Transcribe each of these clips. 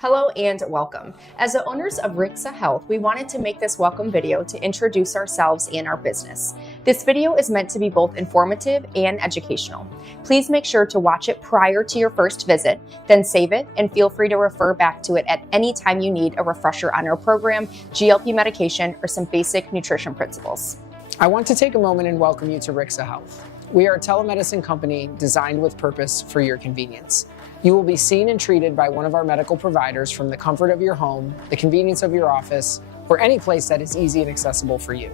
Hello and welcome. As the owners of Rixa Health, we wanted to make this welcome video to introduce ourselves and our business. This video is meant to be both informative and educational. Please make sure to watch it prior to your first visit, then save it and feel free to refer back to it at any time you need a refresher on our program, GLP medication, or some basic nutrition principles. I want to take a moment and welcome you to Rixa Health. We are a telemedicine company designed with purpose for your convenience. You will be seen and treated by one of our medical providers from the comfort of your home, the convenience of your office, or any place that is easy and accessible for you.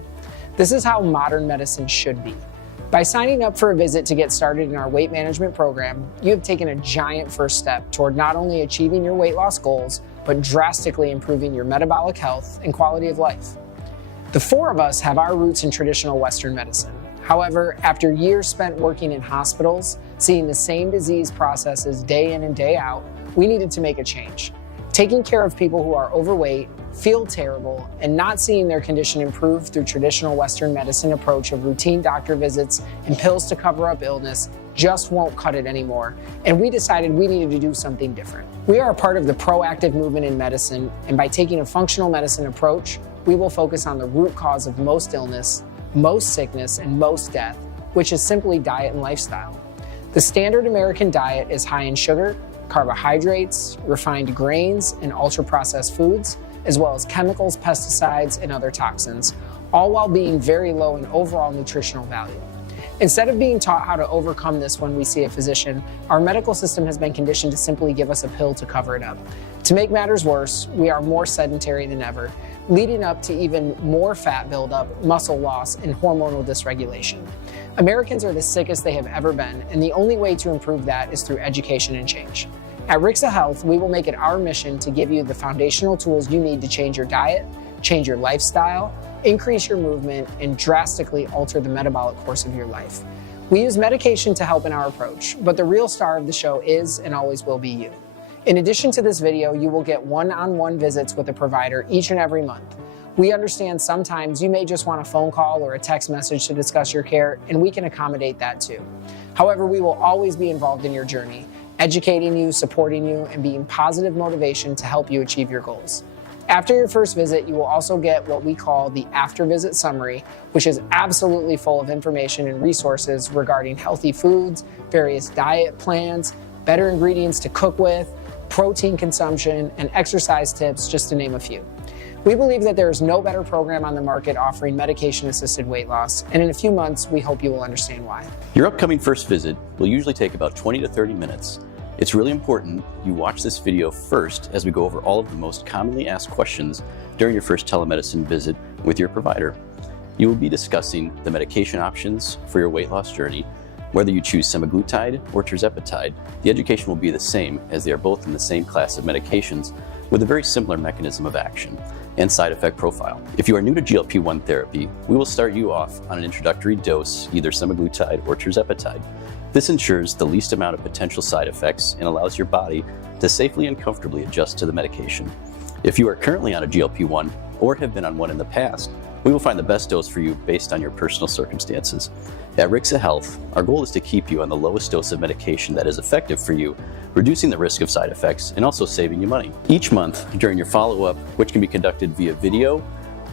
This is how modern medicine should be. By signing up for a visit to get started in our weight management program, you have taken a giant first step toward not only achieving your weight loss goals, but drastically improving your metabolic health and quality of life. The four of us have our roots in traditional Western medicine. However, after years spent working in hospitals, seeing the same disease processes day in and day out, we needed to make a change. Taking care of people who are overweight, feel terrible, and not seeing their condition improve through traditional Western medicine approach of routine doctor visits and pills to cover up illness just won't cut it anymore, and we decided we needed to do something different. We are a part of the proactive movement in medicine, and by taking a functional medicine approach, we will focus on the root cause of most illness, most sickness, and most death, which is simply diet and lifestyle. The standard American diet is high in sugar, carbohydrates, refined grains, and ultra-processed foods, as well as chemicals, pesticides, and other toxins, all while being very low in overall nutritional value. Instead of being taught how to overcome this when we see a physician, our medical system has been conditioned to simply give us a pill to cover it up. To make matters worse, we are more sedentary than ever, leading up to even more fat buildup, muscle loss, and hormonal dysregulation. Americans are the sickest they have ever been, and the only way to improve that is through education and change. At Rixa Health, we will make it our mission to give you the foundational tools you need to change your diet, change your lifestyle, increase your movement, and drastically alter the metabolic course of your life. We use medication to help in our approach, but the real star of the show is and always will be you. In addition to this video, you will get one-on-one visits with a provider each and every month. We understand sometimes you may just want a phone call or a text message to discuss your care, and we can accommodate that too. However, we will always be involved in your journey, educating you, supporting you, and being positive motivation to help you achieve your goals. After your first visit, you will also get what we call the after-visit summary, which is absolutely full of information and resources regarding healthy foods, various diet plans, better ingredients to cook with, protein consumption, and exercise tips, just to name a few. We believe that there is no better program on the market offering medication-assisted weight loss, and in a few months, we hope you will understand why. Your upcoming first visit will usually take about 20 to 30 minutes. It's really important you watch this video first as we go over all of the most commonly asked questions during your first telemedicine visit with your provider. You will be discussing the medication options for your weight loss journey. Whether you choose semaglutide or tirzepatide, the education will be the same as they are both in the same class of medications with a very similar mechanism of action and side effect profile. If you are new to GLP-1 therapy, we will start you off on an introductory dose, either semaglutide or tirzepatide. This ensures the least amount of potential side effects and allows your body to safely and comfortably adjust to the medication. If you are currently on a GLP-1 or have been on one in the past, we will find the best dose for you based on your personal circumstances. At Rixa Health, our goal is to keep you on the lowest dose of medication that is effective for you, reducing the risk of side effects and also saving you money. Each month during your follow-up, which can be conducted via video,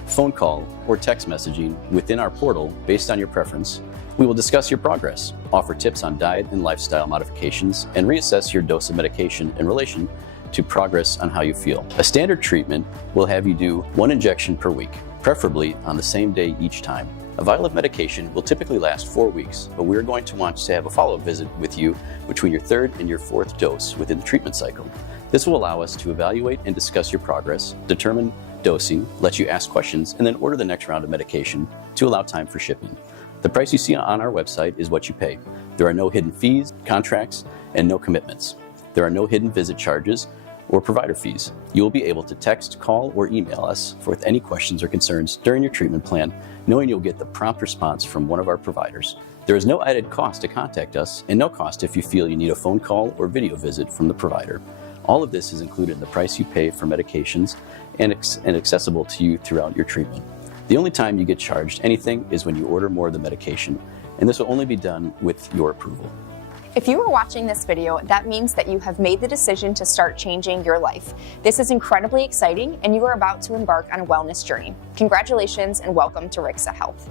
phone call, or text messaging within our portal based on your preference, we will discuss your progress, offer tips on diet and lifestyle modifications, and reassess your dose of medication in relation to progress on how you feel. A standard treatment will have you do 1 injection per week, preferably on the same day each time. A vial of medication will typically last 4 weeks, but we're going to want to have a follow-up visit with you between your 3rd and your 4th dose within the treatment cycle. This will allow us to evaluate and discuss your progress, determine dosing, let you ask questions, and then order the next round of medication to allow time for shipping. The price you see on our website is what you pay. There are no hidden fees, contracts, and no commitments. There are no hidden visit charges or provider fees. You will be able to text, call, or email us with any questions or concerns during your treatment plan, knowing you'll get the prompt response from one of our providers. There is no added cost to contact us and no cost if you feel you need a phone call or video visit from the provider. All of this is included in the price you pay for medications and accessible to you throughout your treatment. The only time you get charged anything is when you order more of the medication, and this will only be done with your approval. If you are watching this video, that means that you have made the decision to start changing your life. This is incredibly exciting, and you are about to embark on a wellness journey. Congratulations and welcome to Rixa Health.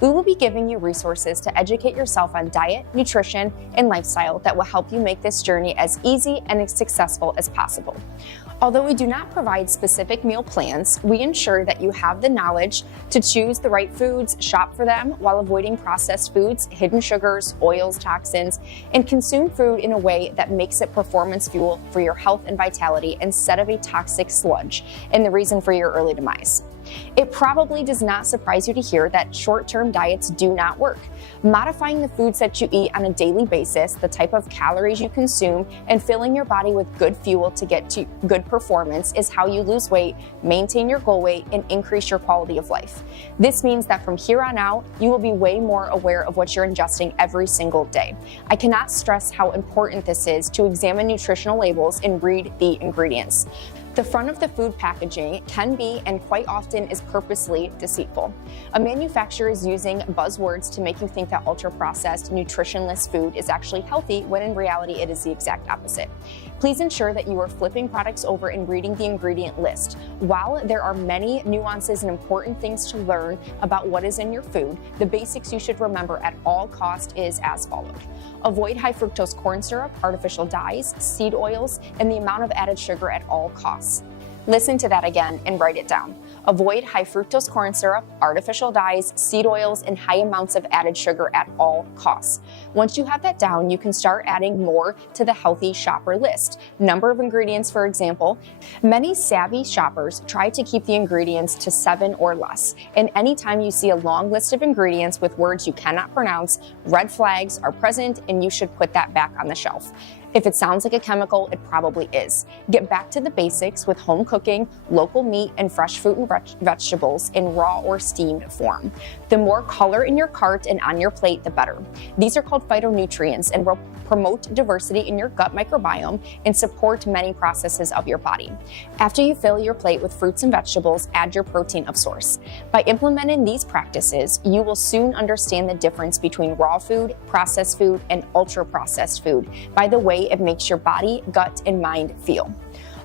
We will be giving you resources to educate yourself on diet, nutrition, and lifestyle that will help you make this journey as easy and as successful as possible. Although we do not provide specific meal plans, we ensure that you have the knowledge to choose the right foods, shop for them while avoiding processed foods, hidden sugars, oils, toxins, and consume food in a way that makes it performance fuel for your health and vitality instead of a toxic sludge and the reason for your early demise. It probably does not surprise you to hear that short-term diets do not work. Modifying the foods that you eat on a daily basis, the type of calories you consume, and filling your body with good fuel to get to good performance is how you lose weight, maintain your goal weight, and increase your quality of life. This means that from here on out, you will be way more aware of what you're ingesting every single day. I cannot stress how important this is to examine nutritional labels and read the ingredients. The front of the food packaging can be, and quite often is, purposely deceitful. A manufacturer is using buzzwords to make you think that ultra-processed, nutritionless food is actually healthy, when in reality it is the exact opposite. Please ensure that you are flipping products over and reading the ingredient list. While there are many nuances and important things to learn about what is in your food, the basics you should remember at all costs is as followed. Avoid high fructose corn syrup, artificial dyes, seed oils, and the amount of added sugar at all costs. Listen to that again and write it down. Avoid high fructose corn syrup, artificial dyes, seed oils, and high amounts of added sugar at all costs. Once you have that down, you can start adding more to the healthy shopper list. Number of ingredients, for example. Many savvy shoppers try to keep the ingredients to 7 or less. And anytime you see a long list of ingredients with words you cannot pronounce, red flags are present and you should put that back on the shelf. If it sounds like a chemical, it probably is. Get back to the basics with home cooking, local meat, and fresh fruit and vegetables in raw or steamed form. The more color in your cart and on your plate, the better. These are called phytonutrients and will promote diversity in your gut microbiome and support many processes of your body. After you fill your plate with fruits and vegetables, add your protein of source. By implementing these practices, you will soon understand the difference between raw food, processed food, and ultra-processed food by the way it makes your body, gut, and mind feel.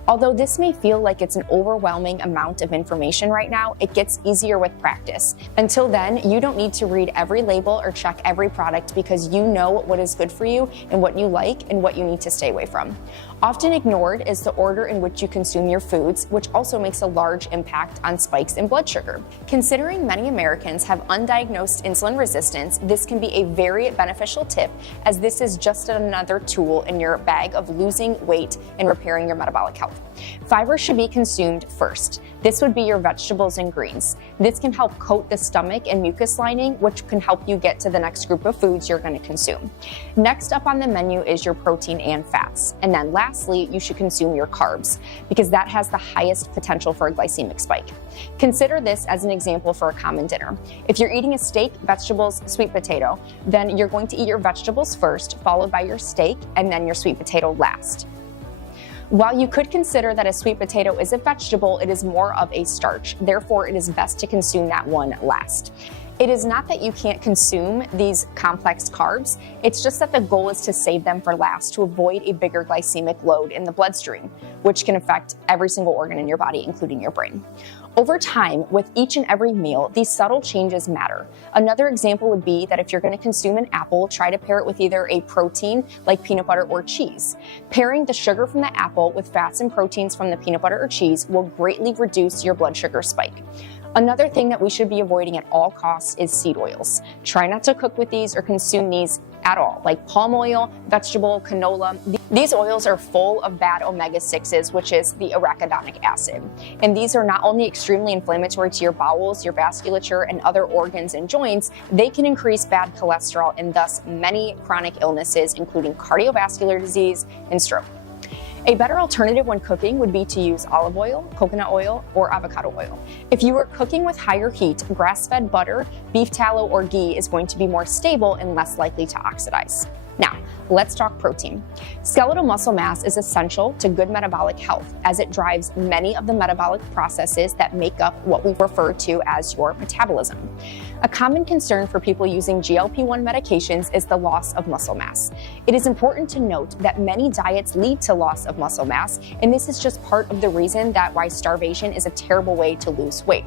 Although this may feel like it's an overwhelming amount of information right now, it gets easier with practice. Until then, you don't need to read every label or check every product because you know what is good for you and what you like and what you need to stay away from. Often ignored is the order in which you consume your foods, which also makes a large impact on spikes in blood sugar. Considering many Americans have undiagnosed insulin resistance, this can be a very beneficial tip, as this is just another tool in your bag of losing weight and repairing your metabolic health. Fiber should be consumed first. This would be your vegetables and greens. This can help coat the stomach and mucus lining, which can help you get to the next group of foods you're going to consume. Next up on the menu is your protein and fats. And then lastly, you should consume your carbs, because that has the highest potential for a glycemic spike. Consider this as an example for a common dinner. If you're eating a steak, vegetables, sweet potato, then you're going to eat your vegetables first, followed by your steak, and then your sweet potato last. While you could consider that a sweet potato is a vegetable, it is more of a starch. Therefore, it is best to consume that one last. It is not that you can't consume these complex carbs, it's just that the goal is to save them for last to avoid a bigger glycemic load in the bloodstream, which can affect every single organ in your body, including your brain. Over time, with each and every meal, these subtle changes matter. Another example would be that if you're going to consume an apple, try to pair it with either a protein like peanut butter or cheese. Pairing the sugar from the apple with fats and proteins from the peanut butter or cheese will greatly reduce your blood sugar spike. Another thing that we should be avoiding at all costs is seed oils. Try not to cook with these or consume these at all, like palm oil, vegetable, canola. These oils are full of bad omega-6s, which is the arachidonic acid. And these are not only extremely inflammatory to your bowels, your vasculature, and other organs and joints, they can increase bad cholesterol and thus many chronic illnesses, including cardiovascular disease and stroke. A better alternative when cooking would be to use olive oil, coconut oil, or avocado oil. If you are cooking with higher heat, grass-fed butter, beef tallow, or ghee is going to be more stable and less likely to oxidize. Now, let's talk protein. Skeletal muscle mass is essential to good metabolic health, as it drives many of the metabolic processes that make up what we refer to as your metabolism. A common concern for people using GLP-1 medications is the loss of muscle mass. It is important to note that many diets lead to loss of muscle mass, and this is just part of the reason that why starvation is a terrible way to lose weight.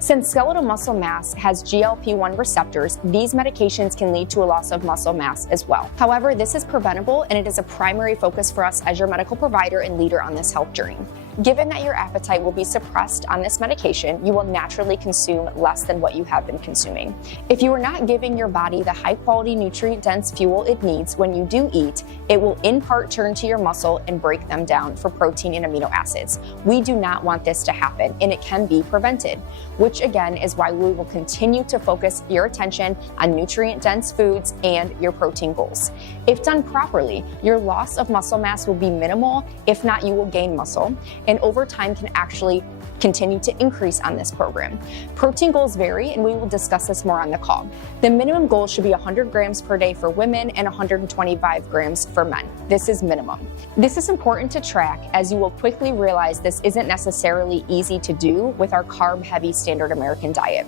Since skeletal muscle mass has GLP-1 receptors, these medications can lead to a loss of muscle mass as well. However, this is preventable, and it is a primary focus for us as your medical provider and leader on this health journey. Given that your appetite will be suppressed on this medication, you will naturally consume less than what you have been consuming. If you are not giving your body the high-quality, nutrient-dense fuel it needs when you do eat, it will in part turn to your muscle and break them down for protein and amino acids. We do not want this to happen, and it can be prevented, which again is why we will continue to focus your attention on nutrient-dense foods and your protein goals. If done properly, your loss of muscle mass will be minimal. If not, you will gain muscle, and over time can actually continue to increase on this program. Protein goals vary, and we will discuss this more on the call. The minimum goal should be 100 grams per day for women and 125 grams for men. This is minimum. This is important to track, as you will quickly realize this isn't necessarily easy to do with our carb-heavy standard American diet.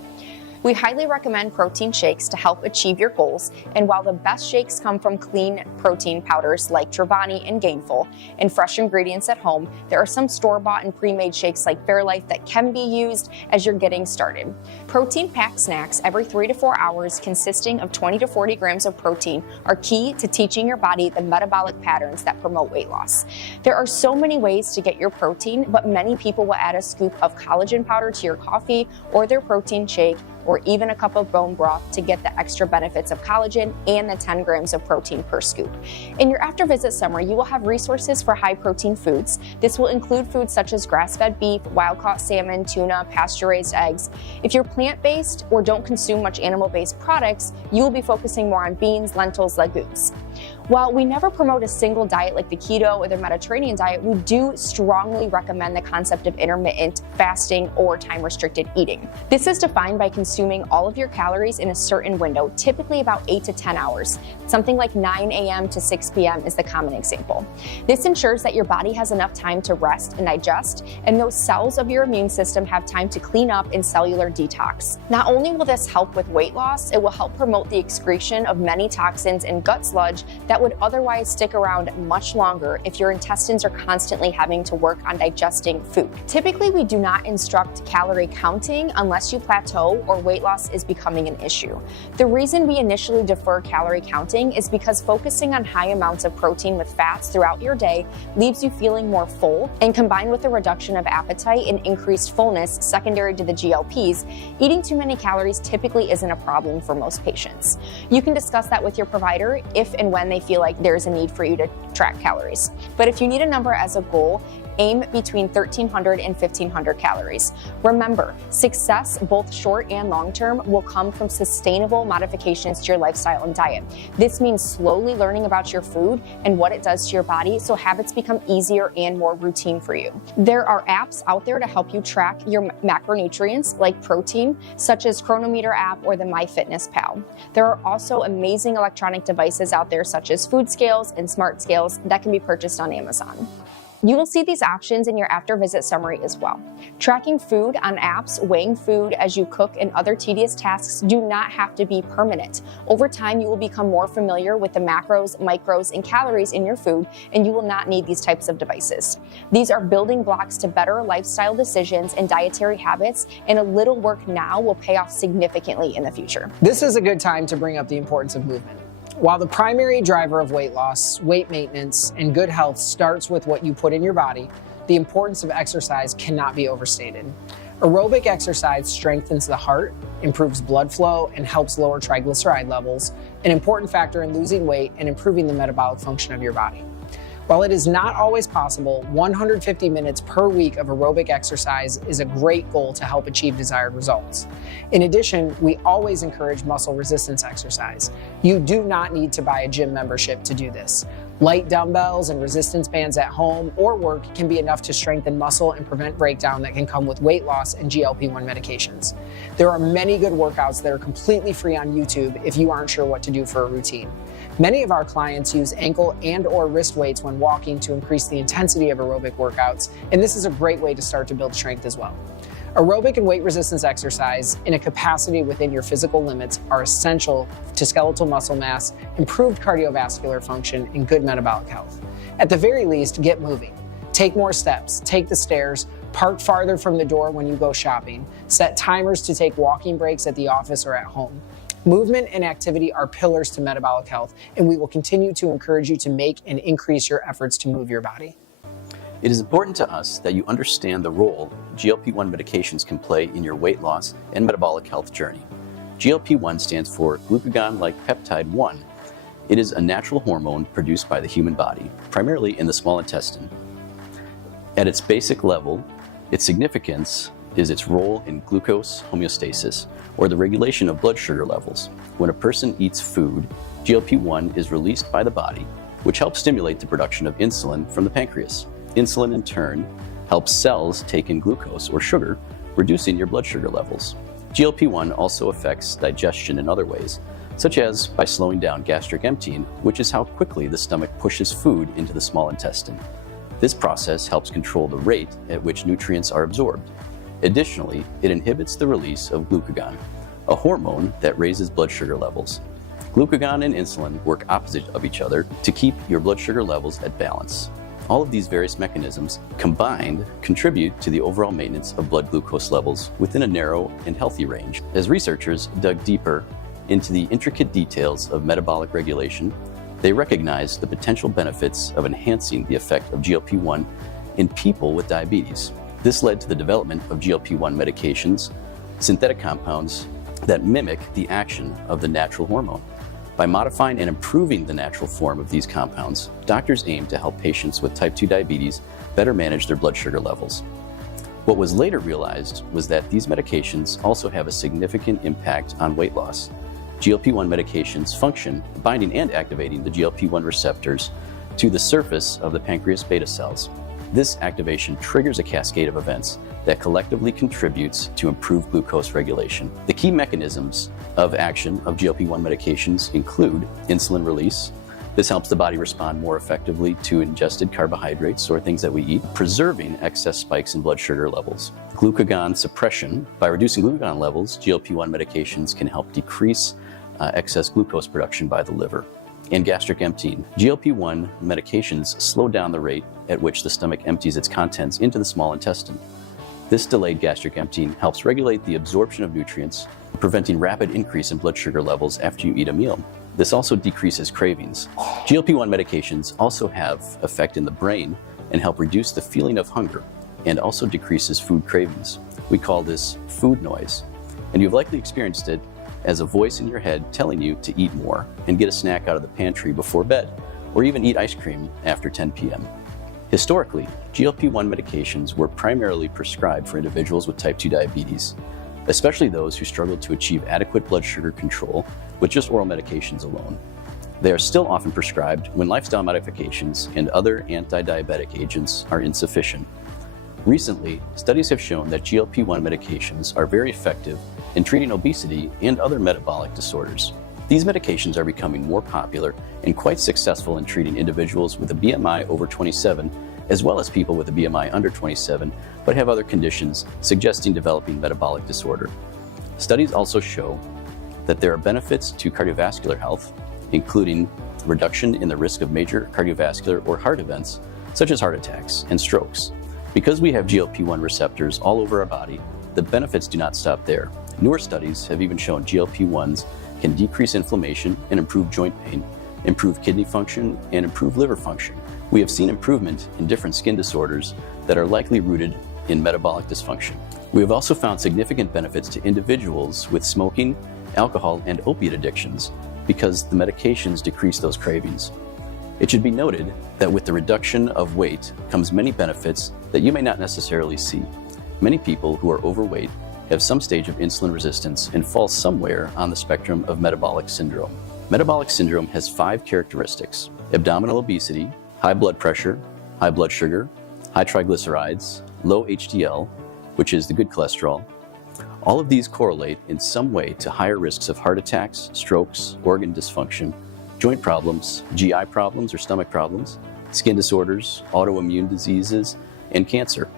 We highly recommend protein shakes to help achieve your goals, and while the best shakes come from clean protein powders like Travani and Gainful and fresh ingredients at home, there are some store-bought and pre-made shakes like Fairlife that can be used as you're getting started. Protein-packed snacks every 3 to 4 hours consisting of 20 to 40 grams of protein are key to teaching your body the metabolic patterns that promote weight loss. There are so many ways to get your protein, but many people will add a scoop of collagen powder to your coffee or their protein shake, or even a cup of bone broth to get the extra benefits of collagen and the 10 grams of protein per scoop. In your after visit summary, you will have resources for high protein foods. This will include foods such as grass-fed beef, wild-caught salmon, tuna, pasture-raised eggs. If you're plant-based or don't consume much animal-based products, you will be focusing more on beans, lentils, legumes. While we never promote a single diet like the keto or the Mediterranean diet, we do strongly recommend the concept of intermittent fasting or time-restricted eating. This is defined by consuming all of your calories in a certain window, typically about 8 to 10 hours. Something like 9 a.m. to 6 p.m. is the common example. This ensures that your body has enough time to rest and digest, and those cells of your immune system have time to clean up and cellular detox. Not only will this help with weight loss, it will help promote the excretion of many toxins and gut sludge that would otherwise stick around much longer if your intestines are constantly having to work on digesting food. Typically, we do not instruct calorie counting unless you plateau or weight loss is becoming an issue. The reason we initially defer calorie counting is because focusing on high amounts of protein with fats throughout your day leaves you feeling more full, and combined with a reduction of appetite and increased fullness secondary to the GLPs, eating too many calories typically isn't a problem for most patients. You can discuss that with your provider if and when they feel like there's a need for you to track calories. But if you need a number as a goal, aim between 1,300 and 1,500 calories. Remember, success, both short and long term, will come from sustainable modifications to your lifestyle and diet. This means slowly learning about your food and what it does to your body so habits become easier and more routine for you. There are apps out there to help you track your macronutrients like protein, such as Chronometer app or the MyFitnessPal. There are also amazing electronic devices out there such as food scales and smart scales that can be purchased on Amazon. You will see these options in your after visit summary as well. Tracking food on apps, weighing food as you cook, and other tedious tasks do not have to be permanent. Over time, you will become more familiar with the macros, micros, and calories in your food, and you will not need these types of devices. These are building blocks to better lifestyle decisions and dietary habits, and a little work now will pay off significantly in the future. This is a good time to bring up the importance of movement. While the primary driver of weight loss, weight maintenance, and good health starts with what you put in your body, the importance of exercise cannot be overstated. Aerobic exercise strengthens the heart, improves blood flow, and helps lower triglyceride levels, an important factor in losing weight and improving the metabolic function of your body. While it is not always possible, 150 minutes per week of aerobic exercise is a great goal to help achieve desired results. In addition, we always encourage muscle resistance exercise. You do not need to buy a gym membership to do this. Light dumbbells and resistance bands at home or work can be enough to strengthen muscle and prevent breakdown that can come with weight loss and GLP-1 medications. There are many good workouts that are completely free on YouTube if you aren't sure what to do for a routine. Many of our clients use ankle and or wrist weights when walking to increase the intensity of aerobic workouts, and this is a great way to start to build strength as well. Aerobic and weight resistance exercise in a capacity within your physical limits are essential to skeletal muscle mass, improved cardiovascular function, and good metabolic health. At the very least, get moving. Take more steps, take the stairs, park farther from the door when you go shopping, set timers to take walking breaks at the office or at home. Movement and activity are pillars to metabolic health, and we will continue to encourage you to make and increase your efforts to move your body. It is important to us that you understand the role GLP-1 medications can play in your weight loss and metabolic health journey. GLP-1 stands for glucagon-like peptide 1. It is a natural hormone produced by the human body, primarily in the small intestine. At its basic level, its significance is its role in glucose homeostasis, or the regulation of blood sugar levels. When a person eats food, GLP-1 is released by the body, which helps stimulate the production of insulin from the pancreas. Insulin, in turn, helps cells take in glucose or sugar, reducing your blood sugar levels. GLP-1 also affects digestion in other ways, such as by slowing down gastric emptying, which is how quickly the stomach pushes food into the small intestine. This process helps control the rate at which nutrients are absorbed. Additionally, it inhibits the release of glucagon, a hormone that raises blood sugar levels. Glucagon and insulin work opposite of each other to keep your blood sugar levels at balance. All of these various mechanisms combined contribute to the overall maintenance of blood glucose levels within a narrow and healthy range. As researchers dug deeper into the intricate details of metabolic regulation, they recognized the potential benefits of enhancing the effect of GLP-1 in people with diabetes. This led to the development of GLP-1 medications, synthetic compounds that mimic the action of the natural hormone. By modifying and improving the natural form of these compounds, doctors aim to help patients with type 2 diabetes better manage their blood sugar levels. What was later realized was that these medications also have a significant impact on weight loss. GLP-1 medications function binding and activating the GLP-1 receptors to the surface of the pancreas beta cells. This activation triggers a cascade of events that collectively contributes to improved glucose regulation. The key mechanisms of action of GLP-1 medications include insulin release. This helps the body respond more effectively to ingested carbohydrates or things that we eat, preserving excess spikes in blood sugar levels. Glucagon suppression. By reducing glucagon levels, GLP-1 medications can help decrease excess glucose production by the liver. And gastric emptying. GLP-1 medications slow down the rate at which the stomach empties its contents into the small intestine. This delayed gastric emptying helps regulate the absorption of nutrients, preventing rapid increase in blood sugar levels after you eat a meal. This also decreases cravings. GLP-1 medications also have effect in the brain and help reduce the feeling of hunger, and also decreases food cravings. We call this food noise, and you've likely experienced it as a voice in your head telling you to eat more and get a snack out of the pantry before bed, or even eat ice cream after 10 p.m. Historically, GLP-1 medications were primarily prescribed for individuals with type 2 diabetes, especially those who struggled to achieve adequate blood sugar control with just oral medications alone. They are still often prescribed when lifestyle modifications and other anti-diabetic agents are insufficient. Recently, studies have shown that GLP-1 medications are very effective in treating obesity and other metabolic disorders. These medications are becoming more popular and quite successful in treating individuals with a BMI over 27, as well as people with a BMI under 27, but have other conditions suggesting developing metabolic disorder. Studies also show that there are benefits to cardiovascular health, including reduction in the risk of major cardiovascular or heart events, such as heart attacks and strokes. Because we have GLP-1 receptors all over our body, the benefits do not stop there. Newer studies have even shown GLP-1s can decrease inflammation and improve joint pain, improve kidney function, and improve liver function. We have seen improvement in different skin disorders that are likely rooted in metabolic dysfunction. We have also found significant benefits to individuals with smoking, alcohol, and opiate addictions because the medications decrease those cravings. It should be noted that with the reduction of weight comes many benefits that you may not necessarily see. Many people who are overweight have some stage of insulin resistance and fall somewhere on the spectrum of metabolic syndrome. Metabolic syndrome has 5 characteristics: abdominal obesity, high blood pressure, high blood sugar, high triglycerides, low HDL, which is the good cholesterol. All of these correlate in some way to higher risks of heart attacks, strokes, organ dysfunction, joint problems, GI problems or stomach problems, skin disorders, autoimmune diseases, and cancer.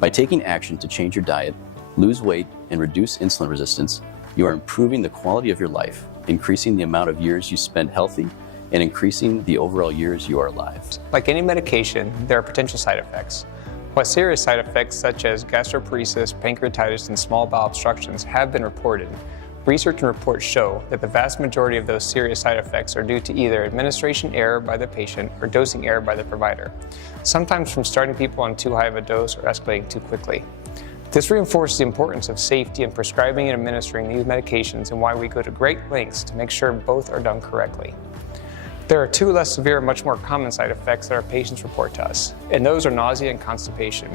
By taking action to change your diet, lose weight, and reduce insulin resistance, you are improving the quality of your life, increasing the amount of years you spend healthy, and increasing the overall years you are alive. Like any medication, there are potential side effects. While serious side effects such as gastroparesis, pancreatitis, and small bowel obstructions have been reported, research and reports show that the vast majority of those serious side effects are due to either administration error by the patient or dosing error by the provider, sometimes from starting people on too high of a dose or escalating too quickly. This reinforces the importance of safety in prescribing and administering these medications and why we go to great lengths to make sure both are done correctly. There are two less severe, much more common side effects that our patients report to us, and those are nausea and constipation.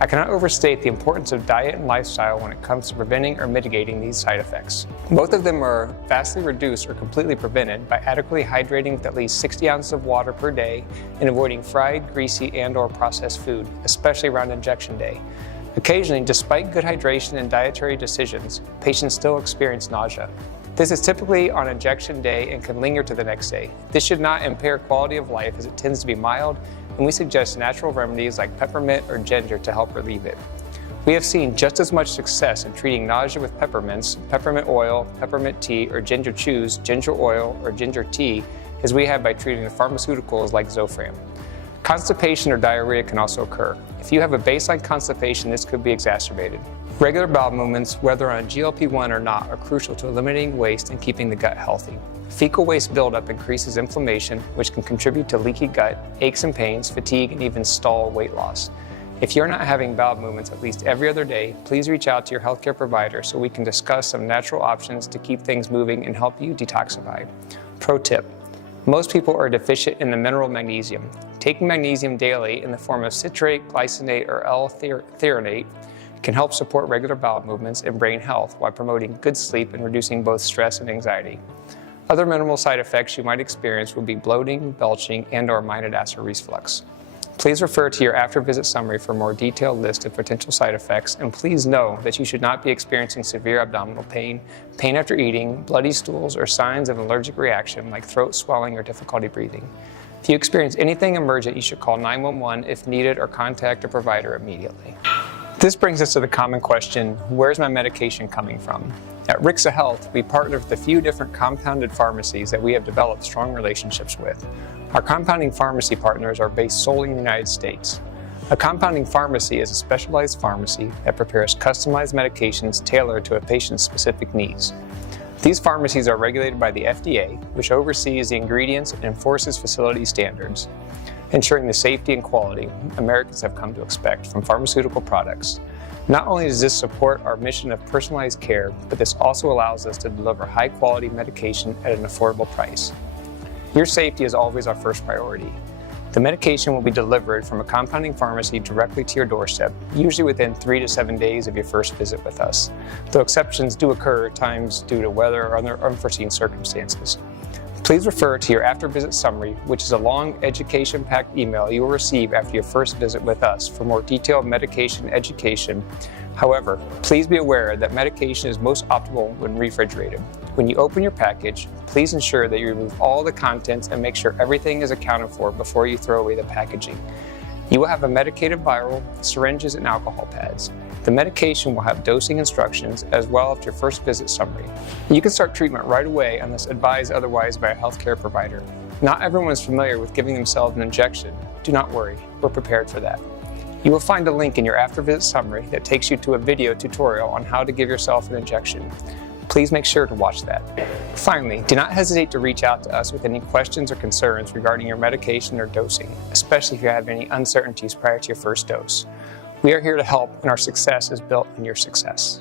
I cannot overstate the importance of diet and lifestyle when it comes to preventing or mitigating these side effects. Both of them are vastly reduced or completely prevented by adequately hydrating with at least 60 ounces of water per day and avoiding fried, greasy, and/or processed food, especially around injection day. Occasionally, despite good hydration and dietary decisions, patients still experience nausea. This is typically on injection day and can linger to the next day. This should not impair quality of life as it tends to be mild, and we suggest natural remedies like peppermint or ginger to help relieve it. We have seen just as much success in treating nausea with peppermints, peppermint oil, peppermint tea, or ginger chews, ginger oil, or ginger tea as we have by treating the pharmaceuticals like Zofran. Constipation or diarrhea can also occur. If you have a baseline constipation, this could be exacerbated. Regular bowel movements, whether on GLP-1 or not, are crucial to eliminating waste and keeping the gut healthy. Fecal waste buildup increases inflammation, which can contribute to leaky gut, aches and pains, fatigue, and even stall weight loss. If you're not having bowel movements at least every other day, please reach out to your healthcare provider so we can discuss some natural options to keep things moving and help you detoxify. Pro tip: most people are deficient in the mineral magnesium. Taking magnesium daily in the form of citrate, glycinate, or L-threonate can help support regular bowel movements and brain health while promoting good sleep and reducing both stress and anxiety. Other minimal side effects you might experience will be bloating, belching, and/or minor acid reflux. Please refer to your after-visit summary for a more detailed list of potential side effects, and please know that you should not be experiencing severe abdominal pain, pain after eating, bloody stools, or signs of an allergic reaction like throat swelling or difficulty breathing. If you experience anything emergent, you should call 911 if needed or contact a provider immediately. This brings us to the common question, where's my medication coming from? At Rixa Health, we partner with a few different compounded pharmacies that we have developed strong relationships with. Our compounding pharmacy partners are based solely in the United States. A compounding pharmacy is a specialized pharmacy that prepares customized medications tailored to a patient's specific needs. These pharmacies are regulated by the FDA, which oversees the ingredients and enforces facility standards, ensuring the safety and quality Americans have come to expect from pharmaceutical products. Not only does this support our mission of personalized care, but this also allows us to deliver high-quality medication at an affordable price. Your safety is always our first priority. The medication will be delivered from a compounding pharmacy directly to your doorstep, usually within 3 to 7 days of your first visit with us, though exceptions do occur at times due to weather or other unforeseen circumstances. Please refer to your after-visit summary, which is a long, education-packed email you will receive after your first visit with us for more detailed medication education. However, please be aware that medication is most optimal when refrigerated. When you open your package, please ensure that you remove all the contents and make sure everything is accounted for before you throw away the packaging. You will have a medicated vial, syringes, and alcohol pads. The medication will have dosing instructions as well as your first visit summary. You can start treatment right away unless advised otherwise by a healthcare provider. Not everyone is familiar with giving themselves an injection. Do not worry, we're prepared for that. You will find a link in your after-visit summary that takes you to a video tutorial on how to give yourself an injection. Please make sure to watch that. Finally, do not hesitate to reach out to us with any questions or concerns regarding your medication or dosing, especially if you have any uncertainties prior to your first dose. We are here to help, and our success is built on your success.